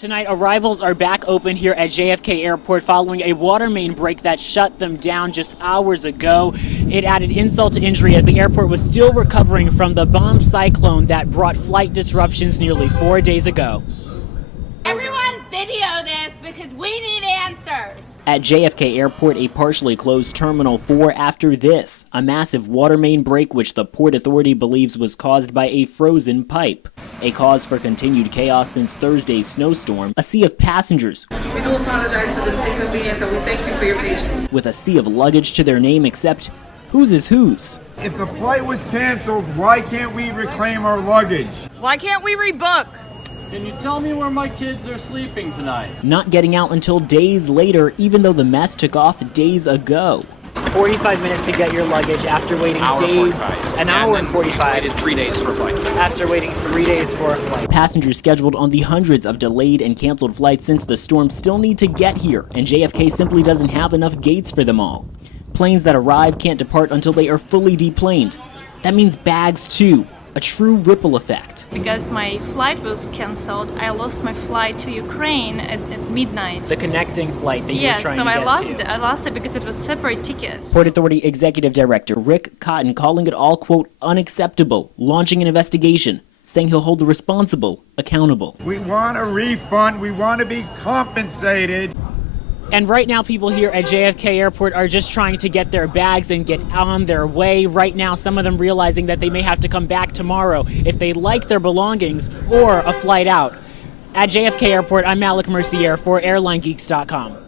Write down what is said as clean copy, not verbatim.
Tonight, arrivals are back open here at JFK Airport following a water main break that shut them down just hours ago. It added insult to injury as the airport was still recovering from the bomb cyclone that brought flight disruptions nearly 4 days ago. Everyone video this because we need answers. At JFK Airport, a partially closed Terminal 4 after this, a massive water main break which the Port Authority believes was caused by a frozen pipe. A cause for continued chaos since Thursday's snowstorm, a sea of passengers. We do apologize for this inconvenience and we thank you for your patience. With a sea of luggage to their name except whose is whose. If the flight was canceled, why can't we reclaim our luggage? Why can't we rebook? Can you tell me where my kids are sleeping tonight? Not getting out until days later, even though the mess took off days ago. 45 minutes to get your luggage after waiting days. 45. An hour and 45. Waited 3 days for a flight. After waiting 3 days for a flight. Passengers scheduled on the hundreds of delayed and canceled flights since the storm still need to get here, and JFK simply doesn't have enough gates for them all. Planes that arrive can't depart until they are fully deplaned. That means bags too. A true ripple effect. Because my flight was cancelled, I lost my flight to Ukraine at midnight. The connecting flight that you were trying to get to. I lost it because it was separate tickets. Port Authority Executive Director Rick Cotton calling it all, quote, unacceptable, launching an investigation, saying he'll hold the responsible accountable. We want a refund. We want to be compensated. And right now, people here at JFK Airport are just trying to get their bags and get on their way. Right now, some of them realizing that they may have to come back tomorrow if they like their belongings or a flight out. At JFK Airport, I'm Malick Mercier for AirlineGeeks.com.